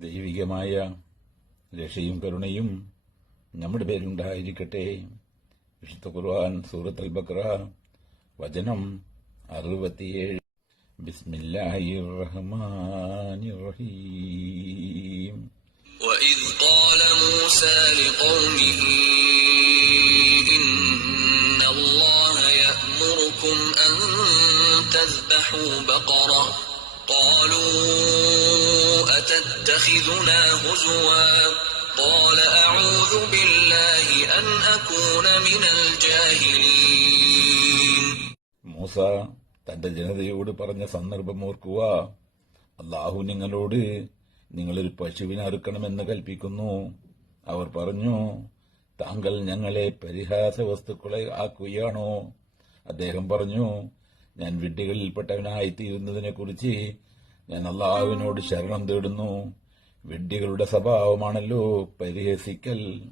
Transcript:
ദൈവികമായ രക്ഷയും കരുണയും നമ്മുടെ പേരുണ്ടായിരിക്കട്ടെ. വിശുദ്ധ ഖുർആൻ സൂറത്ത് അൽ-ബഖറ വചനം 67. ബിസ്മില്ലാഹിർ റഹ്മാനിർ റഹീം. وَإِذْ قَالَ مُوسَى لِقَوْمِهِ إِنَّ اللَّهَ يَأْمُرُكُمْ أَن تَذْبَحُوا بَقَرَةً قَالُوا أَتَتَّخِذُنَا هُزُوًا قَالَ أَعُوذُ بِاللَّهِ أَنْ أَكُونَ مِنَ الْجَاهِلِينَ. മൂസ തന്റെ ജനതയോട് പറഞ്ഞ സന്ദർഭം ഓർക്കുക. അല്ലാഹു നിങ്ങളോട് നിങ്ങളൊരു പശുവിനെ അറുക്കണമെന്ന് കൽപ്പിക്കുന്നു. അവർ പറഞ്ഞു, താങ്കൾ ഞങ്ങളെ പരിഹാസ വസ്തുക്കളെ ആക്കുകയാണോ? അദ്ദേഹം പറഞ്ഞു, ഞാൻ വിഡ്ഢികളിൽപ്പെട്ടവനായിത്തീരുന്നതിനെക്കുറിച്ച് ഞാൻ അല്ലാഹുവിനോട് ശരണം തേടുന്നു. വിഡ്ഢികളുടെ സ്വഭാവമാണല്ലോ പരിഹസിക്കൽ.